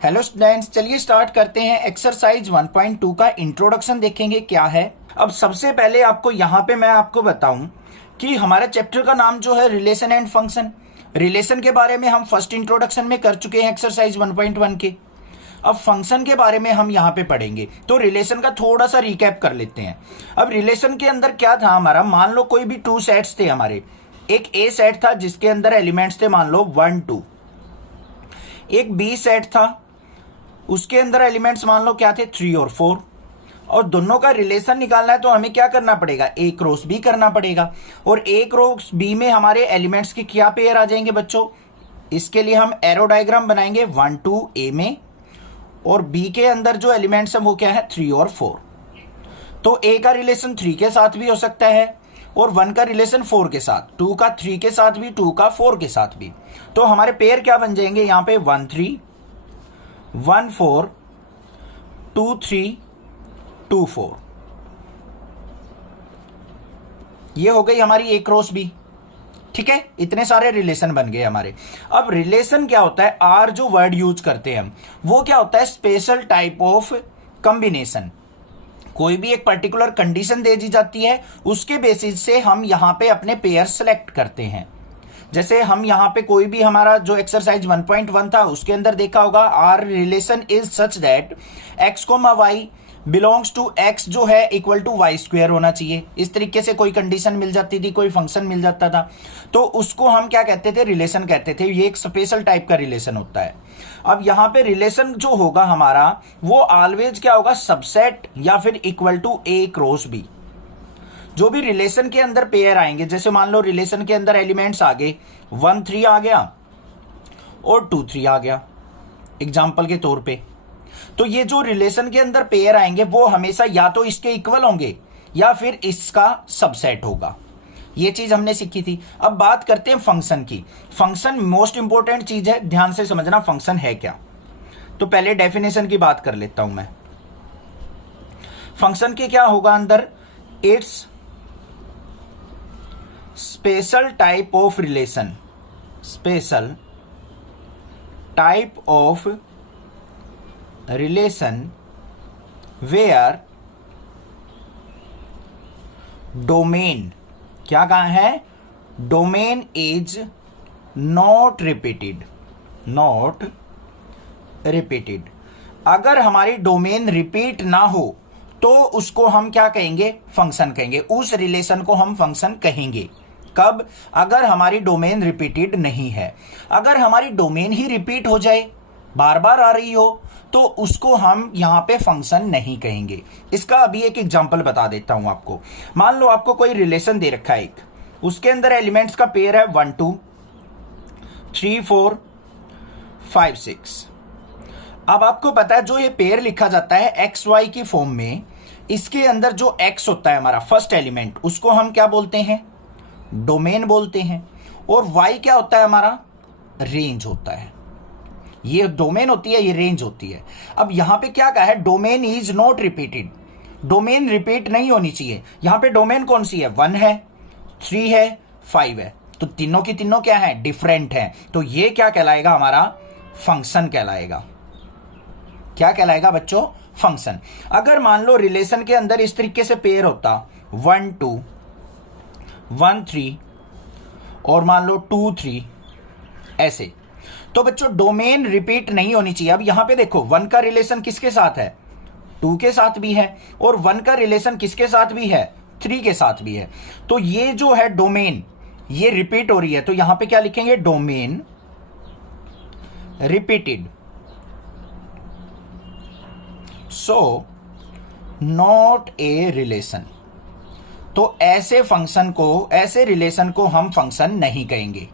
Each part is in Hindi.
हेलो स्टूडेंट्स, चलिए स्टार्ट करते हैं। एक्सरसाइज 1.2 का इंट्रोडक्शन देखेंगे क्या है। अब सबसे पहले आपको यहाँ पे मैं आपको बताऊं कि हमारे चैप्टर का नाम जो है रिलेशन एंड फंक्शन। रिलेशन के बारे में हम फर्स्ट इंट्रोडक्शन में कर चुके हैं एक्सरसाइज 1.1 के। अब फंक्शन के बारे में हम यहाँ पे पढ़ेंगे, तो रिलेशन का थोड़ा सा रिकैप कर लेते हैं। अब रिलेशन के अंदर क्या था हमारा, मान लो कोई भी टू सेट्स थे हमारे। एक ए सेट था जिसके अंदर एलिमेंट्स थे मान लो 1 2। एक बी सेट था, उसके अंदर एलिमेंट्स मान लो क्या थे 3 और 4। और दोनों का रिलेशन निकालना है तो हमें क्या करना पड़ेगा, ए क्रॉस बी करना पड़ेगा। और ए क्रॉस बी में हमारे एलिमेंट्स के क्या पेयर आ जाएंगे बच्चों। इसके लिए हम एरो डायग्राम बनाएंगे 1 2 ए में, और बी के अंदर जो एलिमेंट्स हैं वो क्या है 3 और 4। तो ए का रिलेशन 3 के साथ भी हो सकता है, और 1 का रिलेशन 4 के साथ, 2 का 3 के साथ भी, 2 का 4 के साथ भी। तो हमारे पेयर क्या बन जाएंगे यहाँ पे 1 3 1 4 2 3 2 4। ये हो गई हमारी ए क्रॉस बी। ठीक है, इतने सारे रिलेशन बन गए हमारे। अब रिलेशन क्या होता है, आर जो वर्ड यूज करते हैं हम, वो क्या होता है स्पेशल टाइप ऑफ कॉम्बिनेशन। कोई भी एक पर्टिकुलर कंडीशन दे दी जाती है, उसके बेसिस से हम यहां पे अपने पेयर सेलेक्ट करते हैं। जैसे हम यहां पे कोई भी हमारा जो एक्सरसाइज 1.1 था उसके अंदर देखा होगा, R relation is such that X comma Y belongs to X जो है इक्वल टू वाई स्क्वायर होना चाहिए। इस तरीके से कोई कंडीशन मिल जाती थी, कोई फंक्शन मिल जाता था, तो उसको हम क्या कहते थे, रिलेशन कहते थे। ये एक स्पेशल टाइप का रिलेशन होता है। अब यहां पे रिलेशन जो होगा हमारा वो ऑलवेज क्या होगा, सबसेट या फिर equal to A cross B. जो भी रिलेशन के अंदर पेयर आएंगे, जैसे मान लो रिलेशन के अंदर एलिमेंट्स आ गए 1 3 आ गया और 2 3 आ गया एग्जाम्पल के तौर पे, तो ये जो रिलेशन के अंदर पेयर आएंगे वो हमेशा या तो इसके इक्वल होंगे या फिर इसका सबसेट होगा। ये चीज हमने सीखी थी। अब बात करते हैं फंक्शन की। फंक्शन मोस्ट इंपॉर्टेंट चीज है, ध्यान से समझना फंक्शन है क्या। तो पहले डेफिनेशन की बात कर लेता हूं मैं। फंक्शन के क्या होगा अंदर, it's special type of relation, special type of relation where domain, क्या कहा है, domain is not repeated, not repeated. अगर हमारी डोमेन रिपीट ना हो तो उसको हम क्या कहेंगे, फंक्शन कहेंगे। उस रिलेशन को हम फंक्शन कहेंगे। कब, अगर हमारी डोमेन रिपीटेड नहीं है। अगर हमारी डोमेन ही रिपीट हो जाए, बार बार आ रही हो, तो उसको हम यहां पे फंक्शन नहीं कहेंगे। इसका अभी एक एग्जांपल बता देता हूं आपको। मान लो आपको कोई रिलेशन दे रखा है एक, उसके अंदर एलिमेंट्स का पेयर है 1 2 3 4 5 6। अब आपको पता है जो ये पेयर लिखा जाता है एक्स वाई की फॉर्म में, इसके अंदर जो एक्स होता है हमारा फर्स्ट एलिमेंट, उसको हम क्या बोलते हैं, डोमेन बोलते हैं। और वाई क्या होता है हमारा, रेंज होता है। ये डोमेन होती है, ये रेंज होती है। अब यहां पे क्या कहा है, domain is not repeated. Domain repeat नहीं होनी चाहिए। यहां पे डोमेन कौन सी है, 1 है 3 है 5 है, तो तीनों की तीनों क्या है, डिफरेंट है। तो ये क्या कहलाएगा, हमारा फंक्शन कहलाएगा। क्या कहलाएगा बच्चों, फंक्शन। अगर मान लो रिलेशन के अंदर इस तरीके से पेयर होता 1 2 1 3 और मान लो 2 3 ऐसे, तो बच्चों डोमेन रिपीट नहीं होनी चाहिए। अब यहां पे देखो 1 का रिलेशन किसके साथ है, 2 के साथ भी है, और 1 का रिलेशन किसके साथ भी है, 3 के साथ भी है। तो ये जो है डोमेन, ये रिपीट हो रही है, तो यहां पे क्या लिखेंगे, domain repeated, so not a relation. तो ऐसे फंक्शन को, ऐसे रिलेशन को हम फंक्शन नहीं कहेंगे।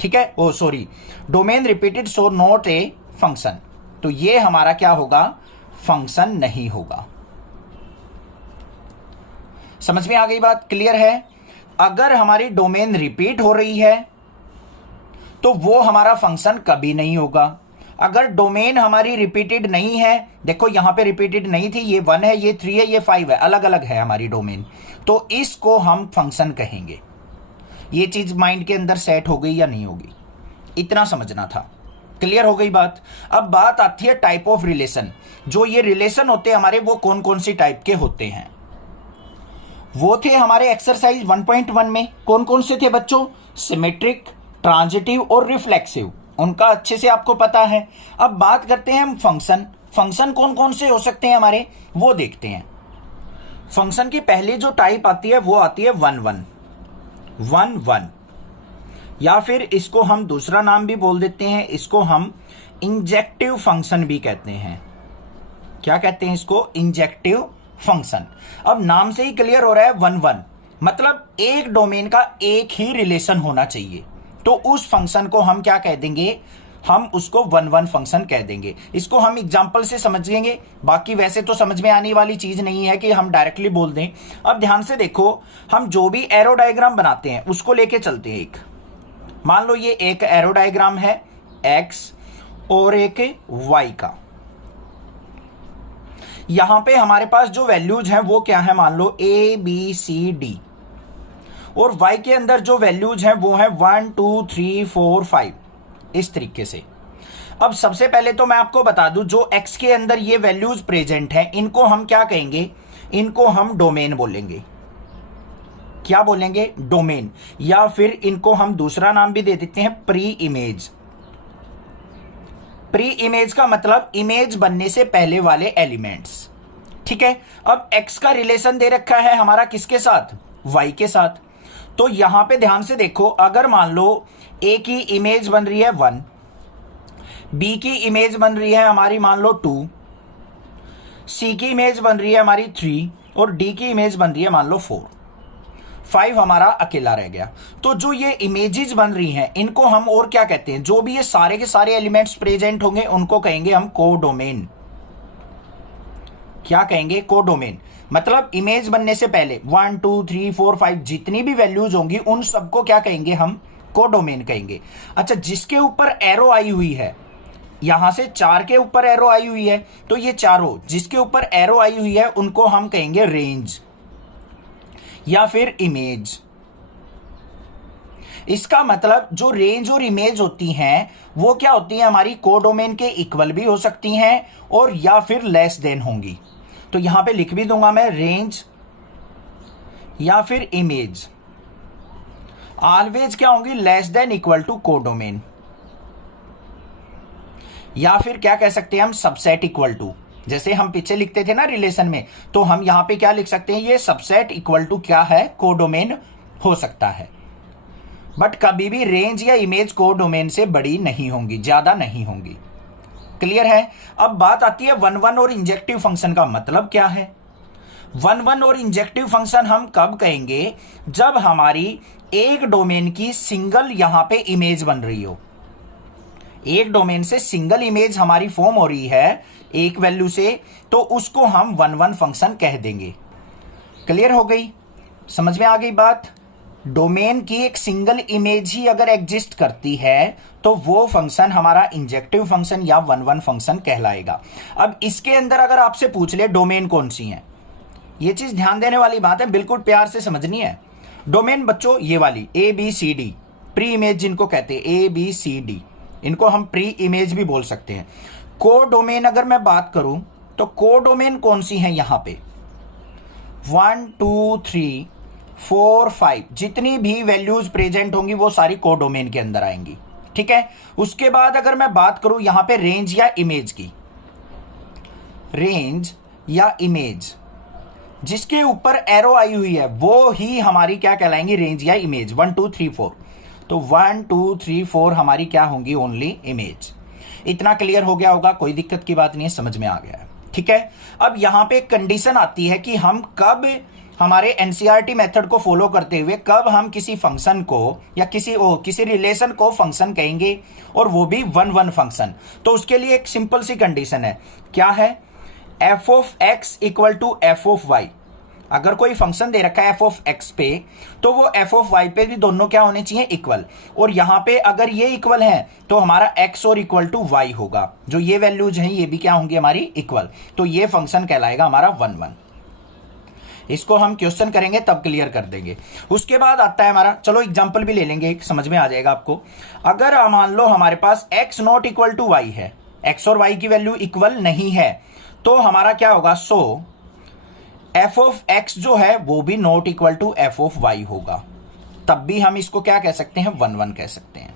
ठीक है, oh sorry, domain repeated so not a function. तो ये हमारा क्या होगा, फंक्शन नहीं होगा। समझ में आ गई बात, क्लियर है। अगर हमारी डोमेन रिपीट हो रही है तो वो हमारा फंक्शन कभी नहीं होगा। अगर डोमेन हमारी रिपीटेड नहीं है, देखो यहां पे रिपीटेड नहीं थी, ये 1 है, ये 3 है, ये 5 है, अलग अलग है हमारी डोमेन, तो इसको हम फंक्शन कहेंगे। ये चीज माइंड के अंदर सेट हो गई या नहीं होगी, इतना समझना था। क्लियर हो गई बात। अब बात आती है टाइप ऑफ रिलेशन। जो ये रिलेशन होते हैं हमारे, वो कौन कौन सी टाइप के होते हैं, वो थे हमारे एक्सरसाइज 1.1 में। कौन कौन से थे बच्चों? सिमेट्रिक, ट्रांजिटिव और रिफ्लेक्सिव। उनका अच्छे से आपको पता है। अब बात करते हैं हम फंक्शन। फंक्शन कौन कौन से हो सकते हैं हमारे, वो देखते हैं। फंक्शन की पहली जो टाइप आती है वो आती है 1 1, या फिर इसको हम दूसरा नाम भी बोल देते हैं, इसको हम इंजेक्टिव फंक्शन भी कहते हैं। क्या कहते हैं इसको? Injective function. अब नाम से ही क्लियर हो रहा है 1 1, मतलब एक डोमेन का एक ही रिलेशन होना चाहिए, तो उस फंक्शन को हम क्या कह देंगे? हम उसको 1 1 फंक्शन कह देंगे। इसको हम एग्जाम्पल से समझेंगे, बाकी वैसे तो समझ में आने वाली चीज नहीं है कि हम डायरेक्टली बोल दें। अब ध्यान से देखो, हम जो भी एरो डायग्राम बनाते हैं उसको लेके चलते हैं। एक मान लो ये एक एरो डायग्राम है एक्स और एक वाई का। यहां पे हमारे पास जो वैल्यूज हैं वो क्या है? मान लो ए बी सी डी, और y के अंदर जो वैल्यूज हैं वो है 1 2 3 4 5, इस तरीके से। अब सबसे पहले तो मैं आपको बता दूं, जो x के अंदर ये वैल्यूज प्रेजेंट हैं इनको हम क्या कहेंगे? इनको हम डोमेन बोलेंगे। क्या बोलेंगे? डोमेन। या फिर इनको हम दूसरा नाम भी दे देते हैं प्री इमेज। प्री इमेज का मतलब इमेज बनने से पहले वाले एलिमेंट्स। ठीक है। अब x का रिलेशन दे रखा है हमारा किसके साथ? y के साथ। तो यहां पे ध्यान से देखो, अगर मान लो a की इमेज बन रही है 1, b की इमेज बन रही है हमारी मान लो 2, c की इमेज बन रही है हमारी 3 और d की इमेज बन रही है मान लो 4, 5 हमारा अकेला रह गया। तो जो ये इमेजेस बन रही हैं इनको हम और क्या कहते हैं? जो भी ये सारे के सारे एलिमेंट्स प्रेजेंट होंगे उनको कहेंगे हम कोडोमेन। क्या कहेंगे? कोडोमेन। मतलब इमेज बनने से पहले 1 2 3 4 5 जितनी भी वैल्यूज होंगी उन सबको क्या कहेंगे? हम कोडोमेन कहेंगे। अच्छा, जिसके ऊपर एरो आई हुई है, यहां से 4 के ऊपर एरो आई हुई है, तो ये चारों जिसके ऊपर एरो आई हुई है उनको हम कहेंगे रेंज या फिर इमेज। इसका मतलब जो रेंज और इमेज होती हैं वो क्या होती है? हमारी कोडोमेन के इक्वल भी हो सकती हैं और या फिर लेस देन होंगी। तो यहां पे लिख भी दूंगा मैं, रेंज या फिर इमेज ऑलवेज क्या होंगी? Less than equal to codomain. या फिर क्या कह सकते हैं हम? Subset equal to. जैसे हम पीछे लिखते थे ना रिलेशन में, तो हम यहां पे क्या लिख सकते हैं? ये सबसेट इक्वल टू क्या है? कोडोमेन हो सकता है। बट कभी भी रेंज या इमेज कोडोमेन से बड़ी नहीं होंगी, ज्यादा नहीं होंगी। क्लियर है। अब बात आती है 1 1 और इंजेक्टिव फंक्शन का मतलब क्या है? 1 1 और इंजेक्टिव फंक्शन हम कब कहेंगे? जब हमारी एक डोमेन की सिंगल यहां पे इमेज बन रही हो। एक डोमेन से सिंगल इमेज हमारी फॉर्म हो रही है एक वैल्यू से, तो उसको हम 1 1 फंक्शन कह देंगे। क्लियर हो गई? समझ में आ गई बात? डोमेन की एक सिंगल इमेज ही अगर एग्जिस्ट करती है तो वो फंक्शन हमारा इंजेक्टिव फंक्शन या 1 1 फंक्शन कहलाएगा। अब इसके अंदर अगर आपसे पूछ ले डोमेन कौन सी है, ये चीज ध्यान देने वाली बात है, बिल्कुल प्यार से समझनी है। डोमेन बच्चों ये वाली A B C D, pre image जिनको कहते हैं, ए बी सी डी, इनको हम प्री इमेज भी बोल सकते हैं। कोडोमेन अगर मैं बात करूं तो कोडोमेन कौन सी है? यहां पे 1 2 3 4 5 जितनी भी वैल्यूज प्रेजेंट होंगी वो सारी कोडोमेन के अंदर आएंगी। ठीक है। उसके बाद अगर मैं बात करूं यहां पे रेंज या इमेज की, रेंज या इमेज जिसके ऊपर एरो आई हुई है वो ही हमारी क्या कहलाएंगी? रेंज या इमेज। 1 2 3 4, तो 1 2 3 4 हमारी क्या होंगी? Only image. इतना क्लियर हो गया होगा, कोई दिक्कत की बात नहीं है, समझ में आ गया है। ठीक है। अब यहां पे एक कंडीशन आती है कि हम कब हमारे एनसीईआरटी मेथड को फॉलो करते हुए कब हम किसी फंक्शन को या किसी रिलेशन को फंक्शन कहेंगे, और वो भी 1 1 फंक्शन। तो उसके लिए एक सिंपल सी कंडीशन है। क्या है? F of X equal to F of Y. अगर कोई फंक्शन दे रखा है एफ ऑफ एक्स पे, तो वो एफ ऑफ वाई पे भी दोनों क्या होने चाहिए? इक्वल। और यहां पे अगर ये इक्वल है तो हमारा एक्स और इक्वल टू वाई होगा। जो ये वैल्यूज हैं ये भी क्या होंगी? हमारी इक्वल। तो ये फंक्शन कहलाएगा हमारा 1 1। इसको हम क्वेश्चन करेंगे तब क्लियर कर देंगे। उसके बाद आता है हमारा, चलो एग्जांपल भी ले लेंगे, एक समझ में आ जाएगा आपको। अगर मान लो हमारे पास x not equal to Y है, x और y की वैल्यू इक्वल नहीं है, तो हमारा क्या होगा, सो f ऑफ x जो है वो भी not equal to f of y होगा। तब भी हम इसको क्या कह सकते हैं, 1 1 कह सकते हैं।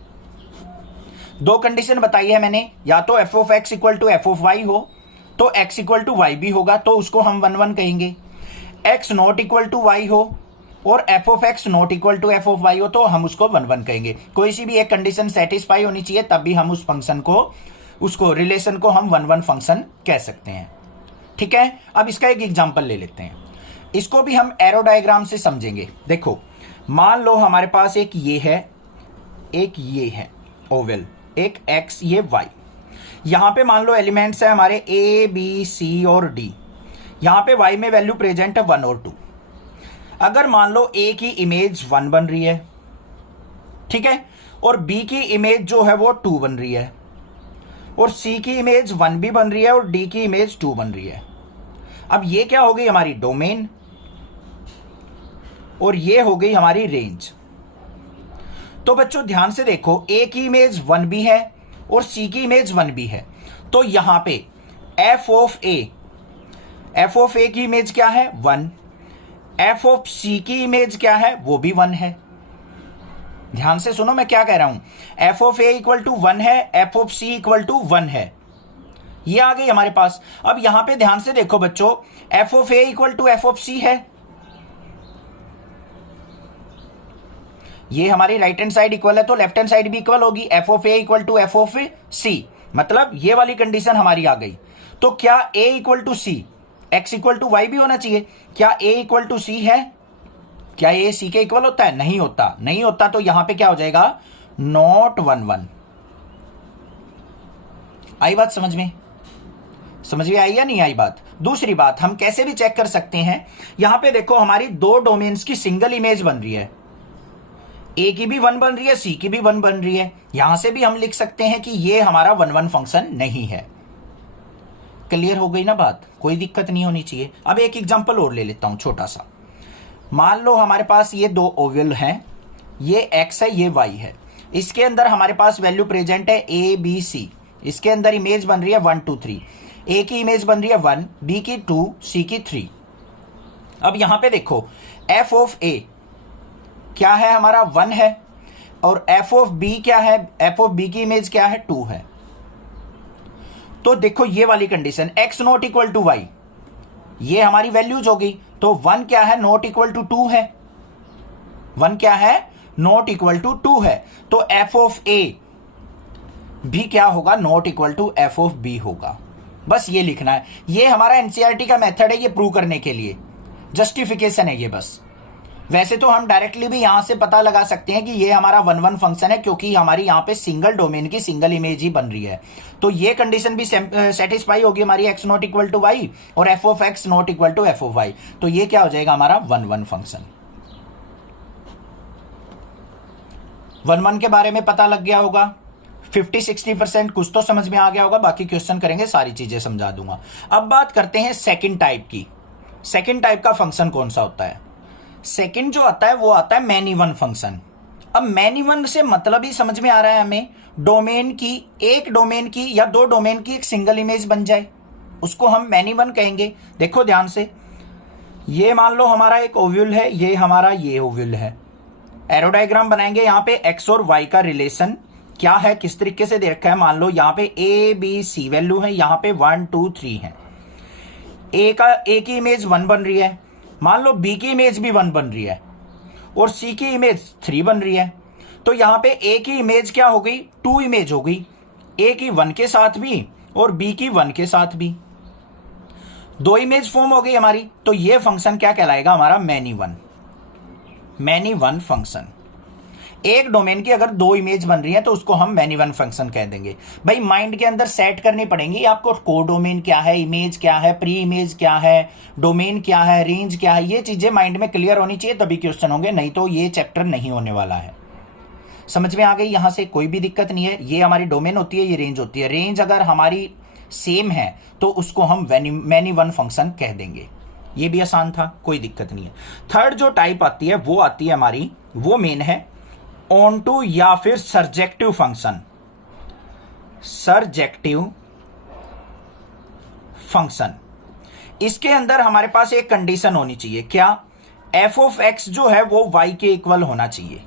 दो कंडीशन बताई है मैंने, या तो f of x equal to f of y हो तो x इक्वल टू y भी होगा, तो उसको हम 1 1 कहेंगे। x not equal to y हो और f of x not equal to f of y हो तो हम उसको 1 1 कहेंगे। कोई सी भी एक कंडीशन सेटिस्फाई होनी चाहिए, तब भी हम उस फंक्शन को, उसको रिलेशन को हम 1 1 फंक्शन कह सकते हैं। ठीक है, अब इसका एक एग्जांपल ले लेते हैं। इसको भी हम एरो डायग्राम से समझेंगे। देखो, मान लो हमारे पास एक ये है, एक ये है ओवल, एक x, ये y। यहां पे मान लो एलिमेंट्स है हमारे a b c और d। यहां पे y में वैल्यू प्रेजेंट है 1 और 2। अगर मान लो a की इमेज 1 बन रही है, ठीक है, और b की इमेज जो है वो 2 बन रही है, और c की इमेज 1 भी बन रही है और d की इमेज 2 बन रही है। अब ये क्या हो गई, हमारी डोमेन, और ये हो गई हमारी रेंज। तो बच्चों ध्यान से देखो, a की इमेज 1 भी है और c की इमेज 1 भी है, तो यहां पे f ऑफ a की इमेज क्या है, 1। f ऑफ c की इमेज क्या है, वो भी 1 है। ध्यान से सुनो मैं क्या कह रहा हूं, f of a equal to 1 है, f of c equal to 1 है। ये आ गई हमारे पास। अब यहां पे ध्यान से देखो बच्चों, f of a equal to f of c है, ये हमारी राइट हैंड साइड इक्वल है तो लेफ्ट हैंड साइड भी इक्वल होगी, f of a equal to f of c, मतलब ये वाली कंडीशन हमारी आ गई। तो क्या a equal to c, x equal to y भी होना चाहिए। क्या a इक्वल टू c है, क्या a c के इक्वल होता है, नहीं होता, नहीं होता, तो यहां पे क्या हो जाएगा, नॉट 1 1। आई बात समझ में, समझ में आई या नहीं आई बात। दूसरी बात, हम कैसे भी चेक कर सकते हैं, यहां पे देखो हमारी दो डोमेन्स की सिंगल इमेज बन रही है, a की भी 1 बन रही है, c की भी 1 बन रही है। यहां से भी हम लिख सकते हैं कि ये हमारा 1 1 फंक्शन नहीं है। क्लियर हो गई ना बात, कोई दिक्कत नहीं होनी चाहिए। अब एक एग्जांपल और ले लेता हूं छोटा सा। मान लो हमारे पास ये दो ओवल हैं, ये x है, ये y है। इसके अंदर हमारे पास वैल्यू प्रेजेंट है a b c। इसके अंदर इमेज बन रही है 1 2 3। a की इमेज बन रही है 1, b की 2, c की 3। अब यहां पे देखो, f ऑफ a क्या है हमारा, 1 है, और f ऑफ b क्या है, f ऑफ b की इमेज क्या है, 2 है। तो देखो ये वाली condition, x not equal to y, ये हमारी वैल्यूज होगी। तो 1 क्या है, नॉट इक्वल टू 2 है, 1 क्या है, नॉट इक्वल टू 2 है। तो f ऑफ a भी क्या होगा, not equal to f of b होगा। बस ये लिखना है, ये हमारा एनसीईआरटी का मेथड है, ये प्रूव करने के लिए जस्टिफिकेशन है ये बस। वैसे तो हम डायरेक्टली भी यहां से पता लगा सकते हैं कि ये हमारा 1 1 फंक्शन है, क्योंकि हमारी यहां पे सिंगल डोमेन की सिंगल इमेज ही बन रही है। तो ये कंडीशन भी सेटिस्फाई होगी हमारी, x not equal to y और f of x not equal to f of y। तो ये क्या हो जाएगा हमारा 1 1 फंक्शन। 1 1 के बारे में पता लग गया होगा, 50-60% कुछ तो समझ में आ गया होगा। बाकी क्वेश्चन करेंगे, सारी चीजें समझा दूंगा। अब बात करते हैं सेकंड टाइप की। सेकंड टाइप का फंक्शन कौन सा होता है, सेकंड जो आता है वो आता है मैनी वन फंक्शन। अब मैनी वन से मतलब ही समझ में आ रहा है हमें, डोमेन की, एक डोमेन की या दो डोमेन की एक सिंगल इमेज बन जाए, उसको हम मैनी वन कहेंगे। देखो ध्यान से, ये मान लो हमारा एक ओव्यूल है, ये हमारा ये ओव्यूल है। एरो डायग्राम बनाएंगे, यहाँ पे x और y का रिलेशन क्या है, किस तरीके से दे रखा है। मान लो यहाँ पे a b c वैल्यू है, यहाँ पे 1 2 3 है। a की इमेज 1 बन रही है, मान लो b की इमेज भी 1 बन रही है, और c की इमेज 3 बन रही है। तो यहां पे a की इमेज क्या हो गई, 2 इमेज हो गई, a की 1 के साथ भी और b की 1 के साथ भी, 2 इमेज फॉर्म हो गई हमारी। तो ये फंक्शन क्या कहलाएगा हमारा, many one. Many one function, एक डोमेन की अगर 2 इमेज बन रही है तो उसको हम मैनी वन फंक्शन कह देंगे। भाई माइंड के अंदर सेट करनी पड़ेंगी आपको, को डोमेन क्या है, इमेज क्या है, प्री इमेज क्या है, डोमेन क्या है, रेंज क्या है, ये चीजें माइंड में क्लियर होनी चाहिए, तभी क्वेश्चन होंगे, नहीं तो ये चैप्टर नहीं होने वाला है। समझ में आ गई, यहां से कोई भी दिक्कत नहीं है। ये हमारी डोमेन होती है, ये रेंज होती है। रेंज अगर हमारी सेम है तो उसको हम मैनी वन फंक्शन कह देंगे। ये भी आसान था, कोई दिक्कत नहीं है। थर्ड जो टाइप आती है वो आती है हमारी, वो मेन है ऑन टू या फिर सर्जेक्टिव फंक्शन। सर्जेक्टिव फंक्शन, इसके अंदर हमारे पास एक कंडीशन होनी चाहिए, क्या? एफ ऑफ एक्स जो है वो वाई के इक्वल होना चाहिए।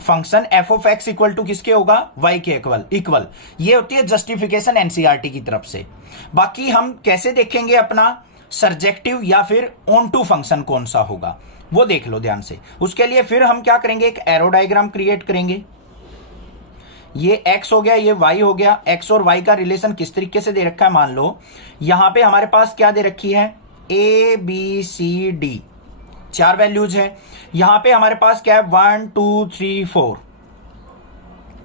Function F of X equal to किसके होगा? वाई के इक्वल। ये होती है जस्टिफिकेशन एनसीईआरटी की तरफ से। बाकी हम कैसे देखेंगे अपना सर्जेक्टिव या फिर ऑन टू फंक्शन कौन सा होगा, वो देख लो ध्यान से। उसके लिए फिर हम क्या करेंगे, एक एरो डायग्राम क्रिएट करेंगे। ये x हो गया, ये y हो गया। x और y का रिलेशन किस तरीके से दे रखा है, मान लो यहां पे हमारे पास क्या दे रखी है, a b c d, 4 values है। यहां पे हमारे पास क्या है, 1 2 3 4,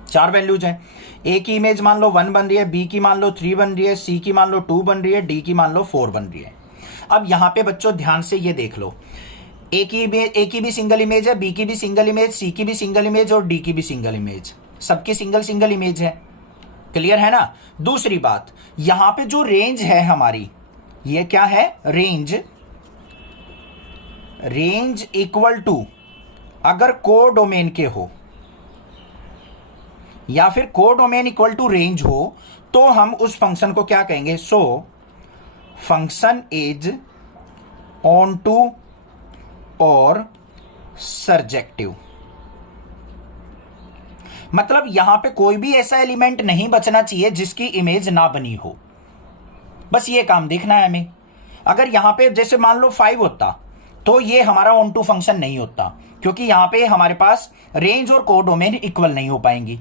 4 वैल्यूज है। a की इमेज मान लो 1 बन रही है, b की मान लो 3 बन रही है, c की मान लो 2 बन रही है, d की मान लो 4 बन रही है। अब यहां पे बच्चों ध्यान से ये देख लो, a की भी सिंगल इमेज है, b की भी सिंगल इमेज, c की भी सिंगल इमेज और d की भी सिंगल इमेज, सबकी सिंगल इमेज है। क्लियर है ना? दूसरी बात, यहां पे जो रेंज है हमारी, ये क्या है, रेंज इक्वल टू, अगर कोडोमेन के हो या फिर कोडोमेन इक्वल टू रेंज हो तो हम उस फंक्शन को क्या कहेंगे, so function is onto और सर्जेक्टिव। मतलब यहां पे कोई भी ऐसा एलिमेंट नहीं बचना चाहिए जिसकी इमेज ना बनी हो, बस ये काम देखना है हमें। अगर यहां पे जैसे मान लो 5 होता तो ये हमारा ऑन टू फंक्शन नहीं होता, क्योंकि यहां पे हमारे पास रेंज और कोडोमेन इक्वल नहीं हो पाएंगी।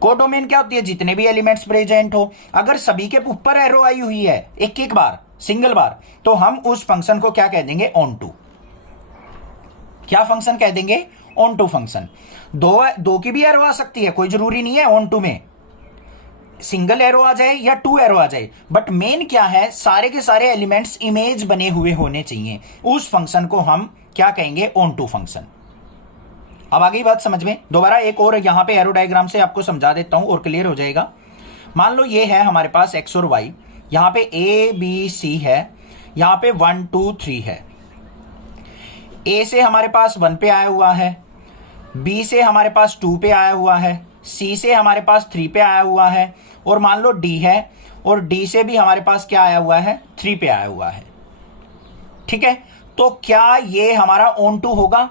कोडोमेन क्या होती है, जितने भी एलिमेंट्स प्रेजेंट हो, अगर सभी के ऊपर एरो आई हुई है एक बार, सिंगल बार, तो हम उस फंक्शन को क्या कह देंगे, ऑन टू। क्या फंक्शन कह देंगे, ऑन टू फंक्शन। दो की भी एरो आ सकती है, कोई जरूरी नहीं है ऑन टू में सिंगल एरो आ जाए या 2 एरो आ जाए, बट मेन क्या है, सारे के सारे एलिमेंट्स इमेज बने हुए होने चाहिए। उस फंक्शन को हम क्या कहेंगे, ऑन टू फंक्शन। अब आ गई बात समझ में? दोबारा एक और यहां पे एरो डायग्राम से आपको समझा देता हूं और क्लियर हो जाएगा। मान लो ये है हमारे पास x और y, यहां पे a b c है, यहां पे 1 2 3 है। a से हमारे पास 1 पे आया हुआ है, b से हमारे पास 2 पे आया हुआ है, c से हमारे पास 3 पे आया हुआ है, और मान लो d है, और d से भी हमारे पास क्या आया हुआ है, 3 पे आया हुआ है। ठीक है, तो क्या ये हमारा ऑन टू होगा?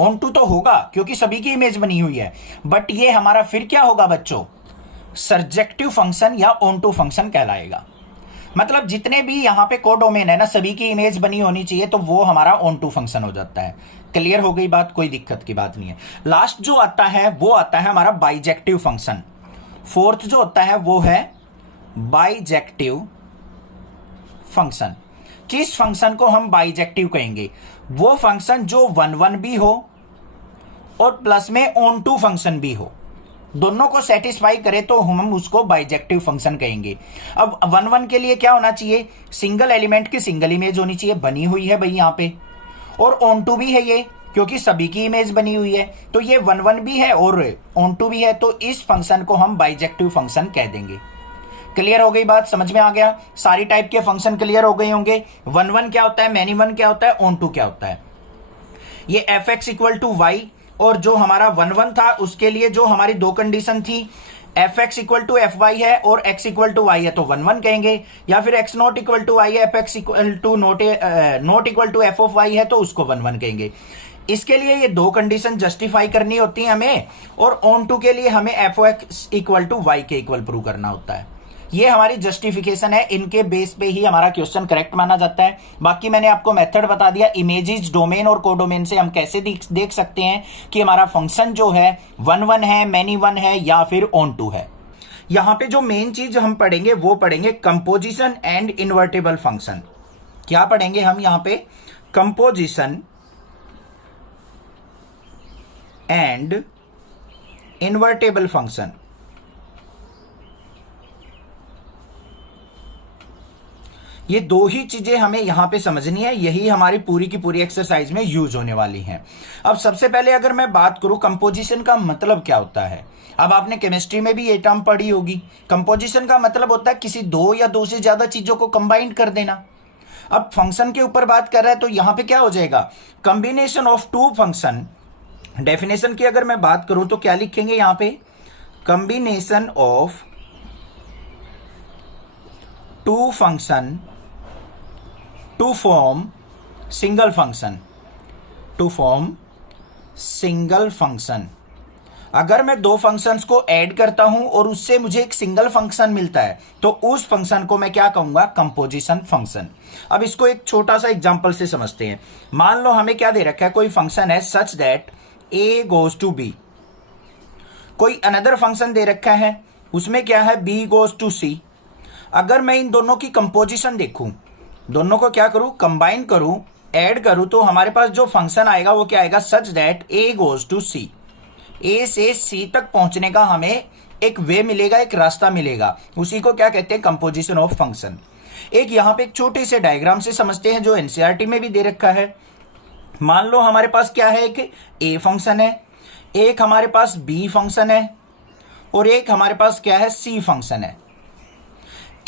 ऑन टू तो होगा क्योंकि सभी की इमेज बनी हुई है, बट ये हमारा फिर क्या होगा बच्चों, सर्जेक्टिव फंक्शन या ऑन टू फंक्शन कहलाएगा। मतलब जितने भी यहां पे कोडोमेन है ना, सभी की इमेज बनी होनी चाहिए, तो वो हमारा ऑन टू फंक्शन हो जाता है। क्लियर हो गई बात? कोई दिक्कत की बात नहीं है। लास्ट जो आता है वो आता है हमारा बाइजेक्टिव फंक्शन। फोर्थ जो होता है वो है बाइजेक्टिव फंक्शन। किस फंक्शन को हम बाइजेक्टिव कहेंगे? वो फंक्शन जो 1 1 भी हो और प्लस में ऑन टू फंक्शन भी हो, दोनों को सेटिस्फाई करे तो हम उसको बाइजेक्टिव फंक्शन कहेंगे। अब 1 1 के लिए क्या होना चाहिए, सिंगल एलिमेंट की सिंगल इमेज होनी चाहिए, बनी हुई है भाई यहां पे, और ऑन टू भी है ये क्योंकि सभी की इमेज बनी हुई है, तो ये 1 1 भी है और ऑन टू भी है, तो इस फंक्शन को हम बाइजेक्टिव फंक्शन कह देंगे। क्लियर हो गई बात? समझ में आ गया? सारी टाइप के फंक्शन क्लियर हो गए होंगे। 1 1 क्या होता है, मैनी वन क्या होता है, ऑन टू क्या होता है। ये F X equal to Y, और जो हमारा 1 1 था उसके लिए जो हमारी दो कंडीशन थी, F X equal to F Y है और एक्स इक्वल टू वाई है तो 1 1 कहेंगे, या फिर X not equal to Y है, F X equal to not equal to F of Y है तो उसको 1 1 कहेंगे। इसके लिए ये दो कंडीशन जस्टिफाई करनी होती है हमें, और ऑन टू के लिए हमें F X equal to Y के इक्वल प्रूव करना होता है। ये हमारी जस्टिफिकेशन है, इनके बेस पे ही हमारा क्वेश्चन करेक्ट माना जाता है। बाकी मैंने आपको मेथड बता दिया, इमेजेस डोमेन और कोडोमेन से हम कैसे देख सकते हैं कि हमारा फंक्शन जो है 1 1 है, मैनी वन है, या फिर ऑन टू है। यहां पे जो मेन चीज हम पढ़ेंगे वो पढ़ेंगे कंपोजिशन एंड इन्वर्टेबल फंक्शन। क्या पढ़ेंगे हम यहां पे, कंपोजिशन एंड इन्वर्टेबल फंक्शन। ये दो ही चीजें हमें यहां पे समझनी है, यही हमारी पूरी की पूरी एक्सरसाइज में यूज होने वाली हैं। अब सबसे पहले अगर मैं बात करूं कंपोजिशन का मतलब क्या होता है, अब आपने केमिस्ट्री में भी ये टर्म पढ़ी होगी। कंपोजिशन का मतलब होता है किसी दो या दो से ज्यादा चीजों को कंबाइन कर देना। अब फंक्शन के ऊपर बात कर रहा है तो यहां पे क्या हो जाएगा, combination of two function. Definition की अगर मैं बात करूं तो क्या लिखेंगे यहां पे, combination of two function to form single function, to form single function. अगर मैं दो फंक्शंस को ऐड करता हूं और उससे मुझे एक सिंगल फंक्शन मिलता है तो उस फंक्शन को मैं क्या कहूंगा, कंपोजिशन फंक्शन। अब इसको एक छोटा सा एग्जांपल से समझते हैं। मान लो हमें क्या दे रखा है, कोई फंक्शन है such that a goes to b। कोई अनदर फंक्शन दे रखा है, उसमें क्या है, b गोज टू c। अगर मैं इन दोनों की कंपोजिशन देखूं, दोनों को क्या करूं, कंबाइन करूं, ऐड करूं, तो हमारे पास जो फंक्शन आएगा वो क्या आएगा, such that a goes to c। A से सी तक पहुंचने का हमें एक वे मिलेगा, एक रास्ता मिलेगा, उसी को क्या कहते हैं, कंपोजिशन ऑफ फंक्शन। एक यहां पे एक छोटे से डायग्राम से समझते हैं जो एनसीईआरटी में भी दे रखा है। मान लो हमारे पास क्या है, एक ए फंक्शन है, एक हमारे पास बी फंक्शन है और एक हमारे पास क्या है, सी फंक्शन है।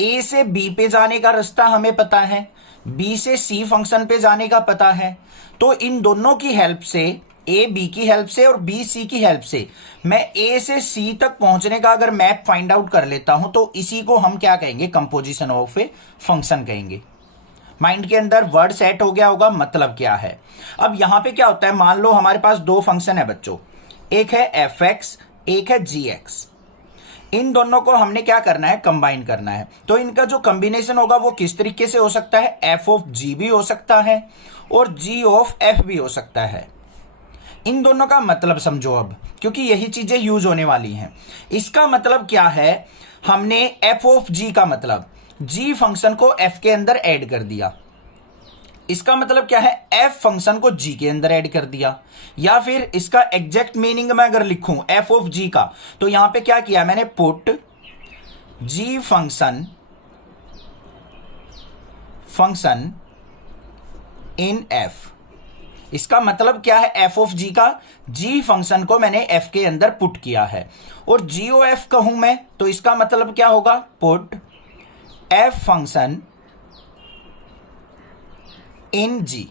ए से बी पे जाने का रास्ता हमें पता है, बी से सी फंक्शन पे जाने का पता है। तो इन दोनों की हेल्प से, ए बी की हेल्प से और बी सी की हेल्प से, मैं ए से सी तक पहुंचने का अगर मैप फाइंड आउट कर लेता हूं तो इसी को हम क्या कहेंगे, कंपोजिशन ऑफ ए फंक्शन कहेंगे। माइंड के अंदर वर्ड सेट हो गया होगा, मतलब क्या है। अब यहां पे क्या होता है, मान लो हमारे पास दो फंक्शन है बच्चों, एक है एफ एक्स, एक है जी एक्स। इन दोनों को हमने क्या करना है, कंबाइन करना है। तो इनका जो कॉम्बिनेशन होगा वो किस तरीके से हो सकता है, एफ ऑफ जी भी हो सकता है और जी ऑफ एफ भी हो सकता है। इन दोनों का मतलब समझो अब, क्योंकि यही चीजें यूज होने वाली हैं। इसका मतलब क्या है, हमने एफ ऑफ जी का मतलब जी फंक्शन को एफ के अंदर ऐड कर दिया। इसका मतलब क्या है, एफ फंक्शन को जी के अंदर ऐड कर दिया। या फिर इसका एग्जैक्ट मीनिंग मैं अगर लिखूं एफ ऑफ जी का, तो यहां पे क्या किया मैंने, put G function in F. इसका मतलब क्या है, एफ ऑफ जी का जी फंक्शन को मैंने एफ के अंदर पुट किया है। और जी ओ एफ कहूं मैं तो इसका मतलब क्या होगा, पुट एफ फंक्शन इन जी।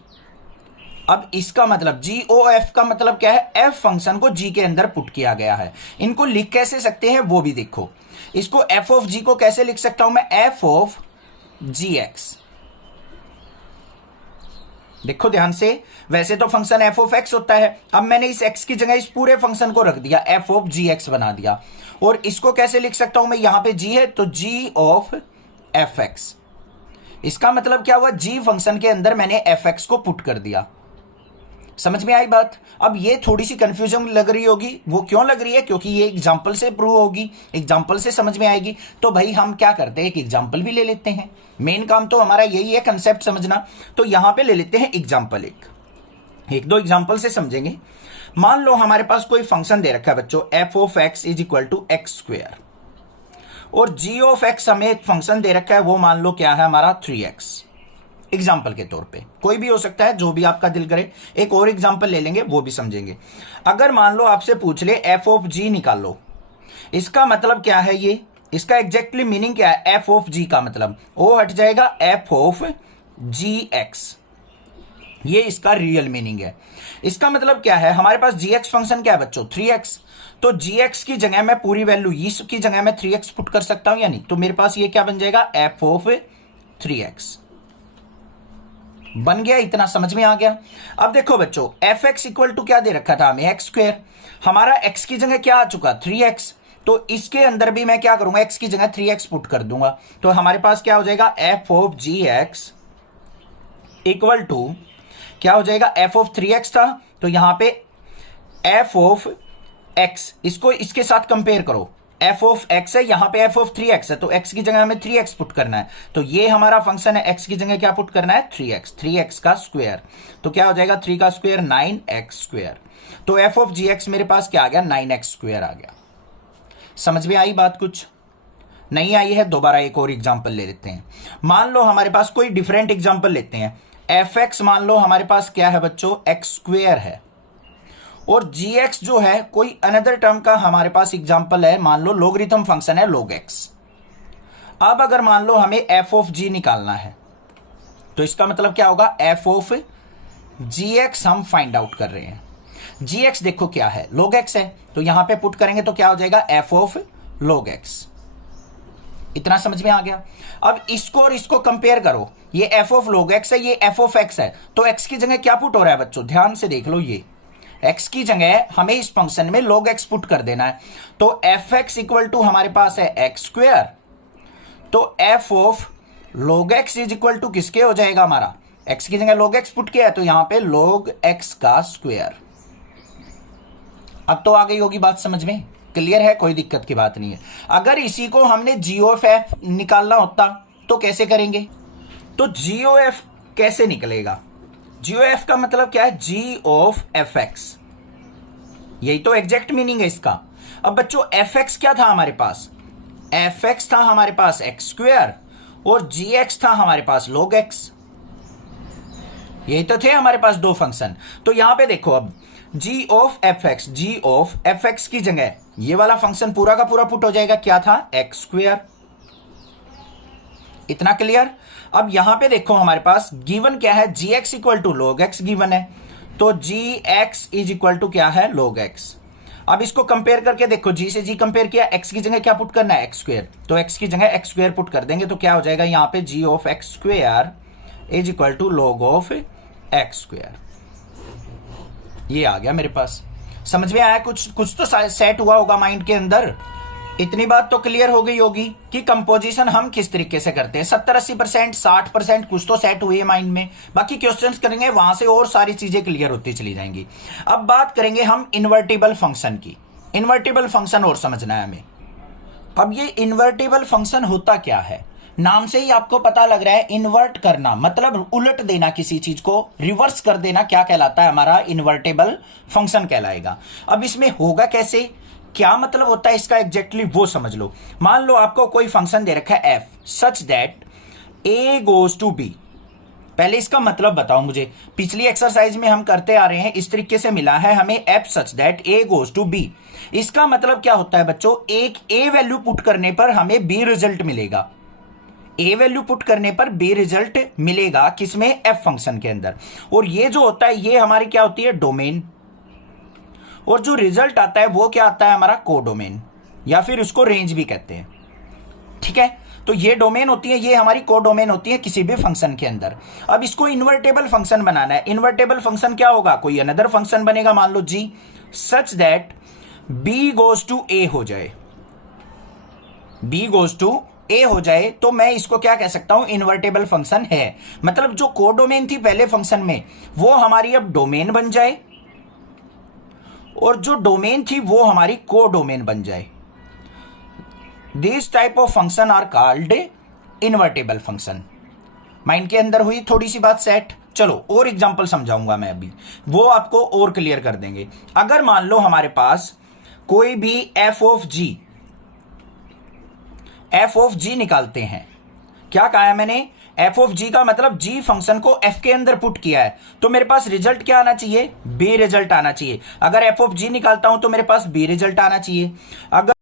अब इसका मतलब जी ओ एफ का मतलब क्या है, एफ फंक्शन को जी के अंदर पुट किया गया है। इनको लिख कैसे सकते हैं वो भी देखो। इसको एफ ऑफ जी को कैसे लिख सकता हूं मैं, एफ ऑफ जी एक्स। देखो ध्यान से, वैसे तो फंक्शन एफ ऑफ एक्स होता है, अब मैंने इस एक्स की जगह इस पूरे फंक्शन को रख दिया, एफ ऑफ जी एक्स बना दिया। और इसको कैसे लिख सकता हूं मैं, यहां पे जी है तो जी ऑफ एफ एक्स। इसका मतलब क्या हुआ, जी फंक्शन के अंदर मैंने एफ एक्स को पुट कर दिया। समझ में आई बात। अब ये थोड़ी सी कंफ्यूजन लग रही होगी, वो क्यों लग रही है, क्योंकि ये एग्जाम्पल से प्रूव होगी, एग्जाम्पल से समझ में आएगी। तो भाई हम क्या करते हैं, एक एग्जाम्पल भी ले लेते हैं। मेन काम तो हमारा यही है, कंसेप्ट समझना। तो यहां पे ले लेते हैं एग्जाम्पल, एक दो एग्जाम्पल से समझेंगे। मान लो हमारे पास कोई फंक्शन दे रखा है बच्चों, F of X is equal to X square, और जी ऑफ एक्स हमें एक फंक्शन दे रखा है, वो मान लो क्या है हमारा 3x। एग्जाम्पल के तौर पे कोई भी हो सकता है, जो भी आपका दिल करे। एक और एग्जाम्पल ले लेंगे, वो भी समझेंगे। अगर मान लो आपसे पूछ ले एफ ऑफ जी निकालो, इसका मतलब क्या है, ये इसका एग्जैक्टली मीनिंग क्या है, एफ ऑफ जी का मतलब वो हट जाएगा एफ ऑफ जी एक्स। ये इसका रियल मीनिंग है। इसका मतलब क्या है, हमारे पास जी एक्स फंक्शन क्या है बच्चों, 3x। तो जी एक्स की जगह मैं पूरी वैल्यू की जगह मैं 3x पुट कर सकता हूं या नहीं। तो मेरे पास ये क्या बन जाएगा, एफ ऑफ 3x बन गया। इतना समझ में आ गया। अब देखो बच्चों, एफ एक्स इक्वल टू क्या दे रखा था हमें, एक्स स्क्वायर। हमारा x की जगह क्या आ चुका, 3x। तो इसके अंदर भी मैं क्या करूंगा, x की जगह 3x पुट कर दूंगा। तो हमारे पास क्या हो जाएगा, F of G X equal to क्या हो जाएगा, एफ ऑफ 3x था तो यहां पे एफ ऑफ x, इसको इसके साथ कंपेयर करो, एफ ऑफ x है, यहां पे एफ ऑफ 3x है, तो x की जगह हमें 3x पुट करना है। तो ये हमारा फंक्शन है, x की जगह क्या पुट करना है, 3x का स्क्वायर। तो क्या हो जाएगा, 3 का स्क्वायर 9x स्क्वायर। तो एफ ऑफ जी एक्स मेरे पास क्या आ गया, 9x स्क्वायर आ गया। समझ में आई बात, कुछ नहीं आई है, दोबारा एक और एग्जाम्पल ले लेते हैं। मान लो हमारे पास कोई डिफरेंट एग्जाम्पल लेते हैं। एफ एक्स मान लो हमारे पास क्या है बच्चों, एक्स स्क्वायर है, और जी एक्स जो है कोई अनदर टर्म का हमारे पास एग्जाम्पल है, मान लो लोगरिथम फंक्शन है log x। अब अगर मान लो हमें एफ ऑफ जी निकालना है, तो इसका मतलब क्या होगा, एफ ऑफ जी एक्स हम फाइंड आउट कर रहे हैं। जी एक्स देखो क्या है, log x है, तो यहां पे पुट करेंगे तो क्या हो जाएगा, एफ ऑफ log x। इतना समझ में आ गया। अब इसको और इसको कंपेयर करो, ये एफ ऑफ log x है, ये एफ ऑफ x है, तो x की जगह क्या पुट हो रहा है बच्चों, ध्यान से देख लो, ये x की जगह हमें इस फंक्शन में log x पुट कर देना है। तो एफ एक्स इक्वल टू हमारे पास है एक्स स्क्वेयर, तो F of log x is equal to किसके हो जाएगा, हमारा x की जगह log x पुट किया है, तो यहां पे log x का स्क्वायर। अब तो आ गई होगी बात समझ में, क्लियर है, कोई दिक्कत की बात नहीं है। अगर इसी को हमने जी ऑफ एफ निकालना होता तो कैसे करेंगे, तो जी ओ एफ कैसे निकलेगा, जी ओ एफ का मतलब क्या है, जी ऑफ एफ एक्स, यही तो एग्जैक्ट मीनिंग है इसका। अब बच्चों एफ एक्स क्या था हमारे पास, एफ एक्स था हमारे पास एक्स स्क्वेयर, और जी एक्स था हमारे पास log x, यही तो थे हमारे पास दो फंक्शन। तो यहां पे देखो, अब G of F X, G of F X की जगह ये वाला फंक्शन पूरा का पूरा पुट हो जाएगा, क्या था, एक्स स्क्वेयर। इतना क्लियर। अब यहां पे देखो हमारे पास गिवन क्या है, G X equal to log x given है, तो G X is equal to क्या है, log x। अब इसको कंपेयर करके देखो, जी से जी कंपेयर किया, x की जगह क्या पुट करना है, एक्स स्क्वेयर, तो x की जगह एक्स स्क्वेयर पुट कर देंगे, तो क्या हो जाएगा यहां पे, G of X square is equal to log of X square. ये आ गया मेरे पास, समझ में आया, कुछ तो सेट हुआ होगा माइंड के अंदर। इतनी बात तो क्लियर हो गई होगी कि कंपोजिशन हम किस तरीके से करते हैं, 70-80%, 60% कुछ तो सेट हुई है माइंड में। बाकी क्वेश्चंस करेंगे वहां से और सारी चीजें क्लियर होती चली जाएंगी। अब बात करेंगे हम इन्वर्टिबल फंक्शन की। इन्वर्टिबल फंक्शन और समझना है हमें। अब ये इन्वर्टिबल फंक्शन होता क्या है, नाम से ही आपको पता लग रहा है, इन्वर्ट करना मतलब उलट देना, किसी चीज को रिवर्स कर देना, क्या कहलाता है, हमारा इन्वर्टेबल फंक्शन कहलाएगा। अब इसमें होगा कैसे, क्या मतलब होता है इसका एग्जैक्टली वो समझ लो। मान लो आपको कोई फंक्शन दे रखा है F such that A goes to B. पहले इसका मतलब बताओ मुझे, पिछली एक्सरसाइज में हम करते आ रहे हैं, इस तरीके से मिला है हमें F such that A goes to B. इसका मतलब क्या होता है बच्चों, एक ए वैल्यू पुट करने पर हमें बी रिजल्ट मिलेगा, ए वैल्यू पुट करने पर बी रिजल्ट मिलेगा, किसमें, एफ फंक्शन के अंदर। और ये जो होता है ये हमारी क्या होती है, डोमेन, और जो रिजल्ट आता है वो क्या आता है, हमारा कोडोमेन, या फिर उसको रेंज भी कहते हैं। ठीक है, तो ये डोमेन होती है, ये हमारी कोडोमेन होती है किसी भी फंक्शन के अंदर। अब इसको इन्वर्टेबल फंक्शन बनाना है। इन्वर्टेबल फंक्शन क्या होगा, कोई अनदर फंक्शन बनेगा, मान लो G such that B goes to A हो जाए, बी गोज टू ए हो जाए, तो मैं इसको क्या कह सकता हूं, इन्वर्टेबल फंक्शन है। मतलब जो कोडोमेन थी पहले फंक्शन में वो हमारी अब डोमेन बन जाए, और जो डोमेन थी वो हमारी कोडोमेन बन जाए। This type of function are called invertible function. Mind के अंदर हुई थोड़ी सी बात सेट। चलो और एग्जांपल समझाऊंगा मैं अभी, वो आपको और क्लियर कर देंगे। अगर मान लो हमारे पास कोई भी एफ ऑफ जी निकालते हैं, क्या कहा है मैंने, एफ ऑफ जी का मतलब जी फंक्शन को एफ के अंदर पुट किया है, तो मेरे पास रिजल्ट क्या आना चाहिए, बी रिजल्ट आना चाहिए। अगर एफ ऑफ जी निकालता हूं तो मेरे पास बी रिजल्ट आना चाहिए। अगर